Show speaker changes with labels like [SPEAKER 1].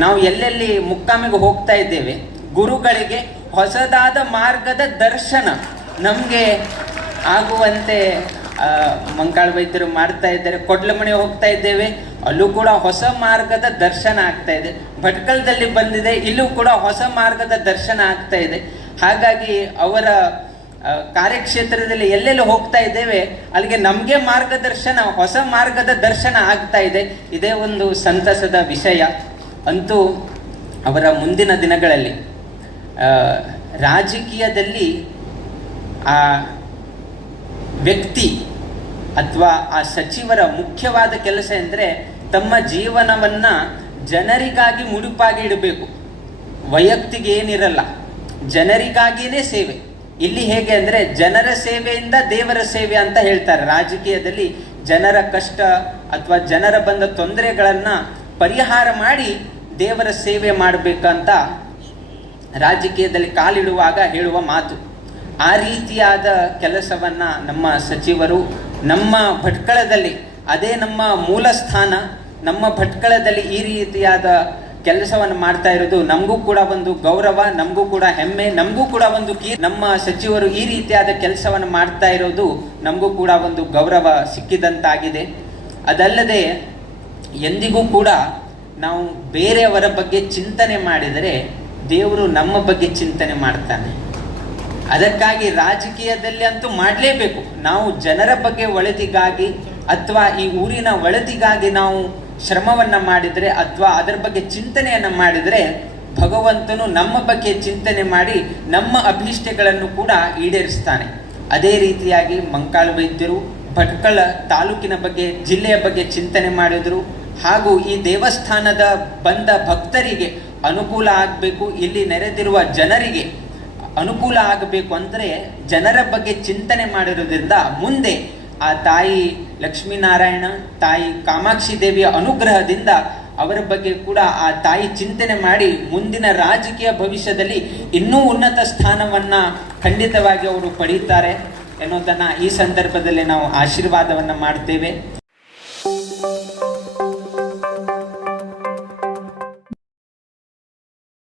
[SPEAKER 1] ನಾವು ಎಲ್ಲೆಲ್ಲಿ ಮುಕ್ಕಾಮಿಗೆ ಹೋಗ್ತಾ ಇದ್ದೇವೆ, ಗುರುಗಳಿಗೆ ಹೊಸದಾದ ಮಾರ್ಗದ ದರ್ಶನ ನಮಗೆ ಆಗುವಂತೆ ಮಂಕಾಳ ವೈದ್ಯರು ಮಾಡ್ತಾ ಇದ್ದಾರೆ ಕೊಡ್ಲಮಣಿ ಹೋಗ್ತಾ ಇದ್ದೇವೆ, ಅಲ್ಲೂ ಕೂಡ ಹೊಸ ಮಾರ್ಗದ ದರ್ಶನ ಆಗ್ತಾ ಇದೆ. ಭಟ್ಕಲದಲ್ಲಿ ಬಂದಿದೆ, ಇಲ್ಲೂ ಕೂಡ ಹೊಸ ಮಾರ್ಗದ ದರ್ಶನ ಆಗ್ತಾ ಇದೆ. ಹಾಗಾಗಿ ಅವರ ಕಾರ್ಯಕ್ಷೇತ್ರದಲ್ಲಿ ಎಲ್ಲೆಲ್ಲಿ ಹೋಗ್ತಾ ಇದ್ದೇವೆ, ಅಲ್ಲಿಗೆ ನಮಗೆ ಮಾರ್ಗದರ್ಶನ, ಹೊಸ ಮಾರ್ಗದ ದರ್ಶನ ಆಗ್ತಾ ಇದೆ. ಇದೇ ಒಂದು ಸಂತಸದ ವಿಷಯ. ಅಂತೂ ಅವರ ಮುಂದಿನ ದಿನಗಳಲ್ಲಿ ರಾಜಕೀಯದಲ್ಲಿ ಆ ವ್ಯಕ್ತಿ ಅಥವಾ ಆ ಸಚಿವರ ಮುಖ್ಯವಾದ ಕೆಲಸ ಎಂದರೆ ತಮ್ಮ ಜೀವನವನ್ನು ಜನರಿಗಾಗಿ ಮುಡುಪಾಗಿ ಇಡಬೇಕು. ವೈಯಕ್ತಿಕ ಏನಿರಲ್ಲ ಜನರಿಗಾಗಿಯೇ ಸೇವೆ. ಇಲ್ಲಿ ಹೇಗೆ ಅಂದರೆ ಜನರ ಸೇವೆಯಿಂದ ದೇವರ ಸೇವೆ ಅಂತ ಹೇಳ್ತಾರೆ. ರಾಜಕೀಯದಲ್ಲಿ ಜನರ ಕಷ್ಟ ಅಥವಾ ಜನರ ಬಂದ ತೊಂದರೆಗಳನ್ನು ಪರಿಹಾರ ಮಾಡಿ ದೇವರ ಸೇವೆ ಮಾಡಬೇಕಂತ ರಾಜಕೀಯದಲ್ಲಿ ಕಾಲಿಡುವಾಗ ಹೇಳುವ ಮಾತು. ಆ ರೀತಿಯಾದ ಕೆಲಸವನ್ನು ನಮ್ಮ ಸಚಿವರು ನಮ್ಮ ಭಟ್ಕಳದಲ್ಲಿ, ಅದೇ ನಮ್ಮ ಮೂಲ ಸ್ಥಾನ ನಮ್ಮ ಭಟ್ಕಳದಲ್ಲಿ ಈ ರೀತಿಯಾದ ಕೆಲಸವನ್ನು ಮಾಡ್ತಾ ಇರೋದು ನಮಗೂ ಕೂಡ ಒಂದು ಗೌರವ, ನಮಗೂ ಕೂಡ ಹೆಮ್ಮೆ, ನಮಗೂ ಕೂಡ ಒಂದು ಕೀ ನಮ್ಮ ಸಚಿವರು ಈ ರೀತಿಯಾದ ಕೆಲಸವನ್ನು ಮಾಡ್ತಾ ಇರೋದು ನಮಗೂ ಕೂಡ ಒಂದು ಗೌರವ ಸಿಕ್ಕಿದಂತಾಗಿದೆ. ಅದಲ್ಲದೆ ಎಂದಿಗೂ ಕೂಡ ನಾವು ಬೇರೆಯವರ ಬಗ್ಗೆ ಚಿಂತನೆ ಮಾಡಿದರೆ ದೇವರು ನಮ್ಮ ಬಗ್ಗೆ ಚಿಂತನೆ ಮಾಡ್ತಾನೆ. ಅದಕ್ಕಾಗಿ ರಾಜಕೀಯದಲ್ಲಿ ಅಂತೂ ಮಾಡಲೇಬೇಕು. ನಾವು ಜನರ ಬಗ್ಗೆ ಒಳಿತಿಗಾಗಿ ಅಥವಾ ಈ ಊರಿನ ಒಳಿತಿಗಾಗಿ ನಾವು ಶ್ರಮವನ್ನು ಮಾಡಿದರೆ ಅಥವಾ ಅದರ ಬಗ್ಗೆ ಚಿಂತನೆಯನ್ನು ಮಾಡಿದರೆ ಭಗವಂತನು ನಮ್ಮ ಬಗ್ಗೆ ಚಿಂತನೆ ಮಾಡಿ ನಮ್ಮ ಅಭೀಷ್ಟಗಳನ್ನು ಕೂಡ ಈಡೇರಿಸ್ತಾನೆ. ಅದೇ ರೀತಿಯಾಗಿ ಮಂಕಾಳು ವೈದ್ಯರು ಭಟ್ಕಳ ತಾಲೂಕಿನ ಬಗ್ಗೆ, ಜಿಲ್ಲೆಯ ಬಗ್ಗೆ ಚಿಂತನೆ ಮಾಡಿದರು. ಹಾಗೂ ಈ ದೇವಸ್ಥಾನದ ಬಂದ ಭಕ್ತರಿಗೆ ಅನುಕೂಲ ಆಗಬೇಕು, ಇಲ್ಲಿ ನೆರೆದಿರುವ ಜನರಿಗೆ ಅನುಕೂಲ ಆಗಬೇಕು ಅಂದರೆ ಜನರ ಬಗ್ಗೆ ಚಿಂತನೆ ಮಾಡಿರೋದ್ರಿಂದ ಮುಂದೆ ಆ ತಾಯಿ ಲಕ್ಷ್ಮೀನಾರಾಯಣ, ತಾಯಿ ಕಾಮಾಕ್ಷಿ ದೇವಿಯ ಅನುಗ್ರಹದಿಂದ ಅವರ ಬಗ್ಗೆ ಕೂಡ ಆ ತಾಯಿ ಚಿಂತನೆ ಮಾಡಿ ಮುಂದಿನ ರಾಜಕೀಯ ಭವಿಷ್ಯದಲ್ಲಿ ಇನ್ನೂ ಉನ್ನತ ಸ್ಥಾನವನ್ನು ಖಂಡಿತವಾಗಿ ಅವರು ಪಡೀತಾರೆ ಎನ್ನುವುದನ್ನು ಈ ಸಂದರ್ಭದಲ್ಲಿ ನಾವು ಆಶೀರ್ವಾದವನ್ನು ಮಾಡ್ತೇವೆ.